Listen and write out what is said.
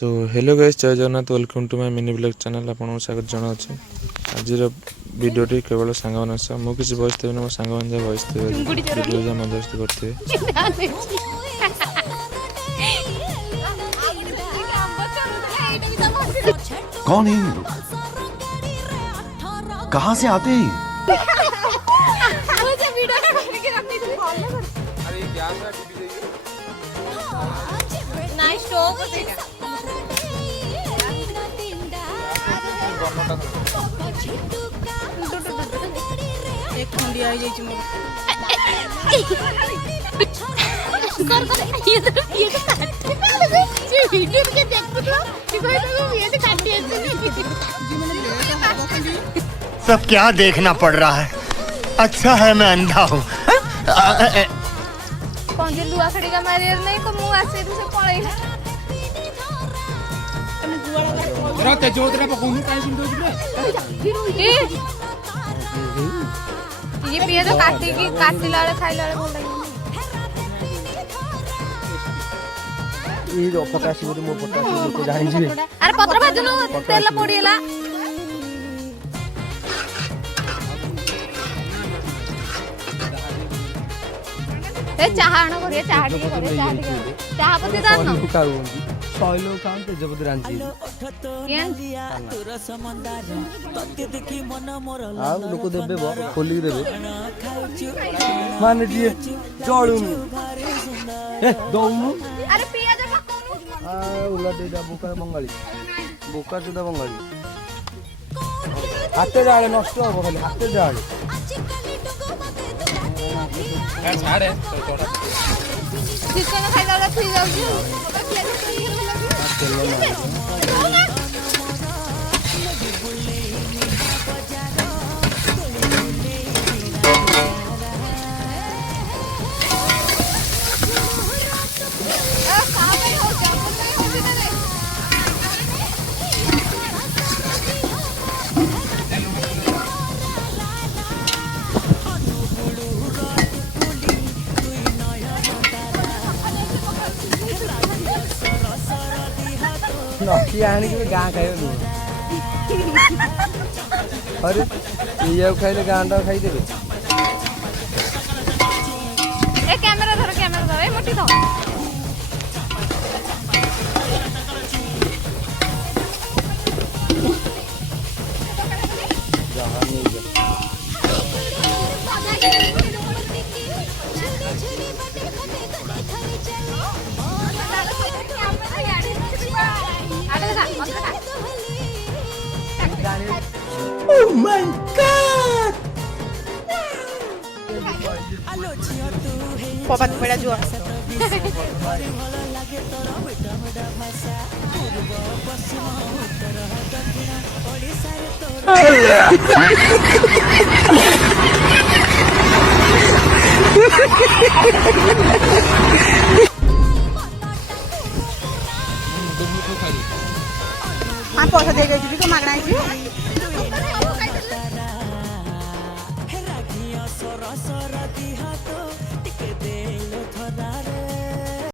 सो hello guys, जय Jagannath, welcome to my mini blog channel. आपको स्वागत जनावि। आज वीडियोटी केवल सांग मान सह मुझे किसी वॉइस देवी मो सांग मैंने वॉइस देवे वीडियो मजामस्ती करते। कौन है ये लोग? कहाँ से आते हैं? एक खंडिया आई जाई मोर ये तो वीडियो के देखो तो कि भाई तो ये तो काटी है। सब क्या देखना पड़ रहा है। अच्छा है मैं अंधा हूँ। कौन जे लुआ खड़ी का मारियर नहीं को मुंह आसे से पळै रात जोतरा पकोनु काई सुन दो ये पिए तो काटी लाले खाई लाले बोल रही ई रो पकासी बोली मो पकासी को जानि जी। अरे पत्र भाजनु तेल पड़ीला ए चाहा आण करे चाहा टी करे चाहा पत्ती दान न शैलो काम तेजपति रांची आ लोक देबे बो खोली देबे माने दिए जळुनु ए दौनु। अरे पिया जा पकोनु आ उला देदा बोका सुदा बंगाली हाते डाले नष्ट हो खाली हाते डाले छाड़े चिकन खाई दाला फ्री जाऊ नखी आने के गाँ खाइयो नु अरे ये खाइले गाँडा खाइ देबे। ए कैमरा धर ए मोटी धर जहां नहीं जा Oh my God! पपा पड़ा जुआ हाँ पैसा दे गई तो मागना है सरस्वती हाथ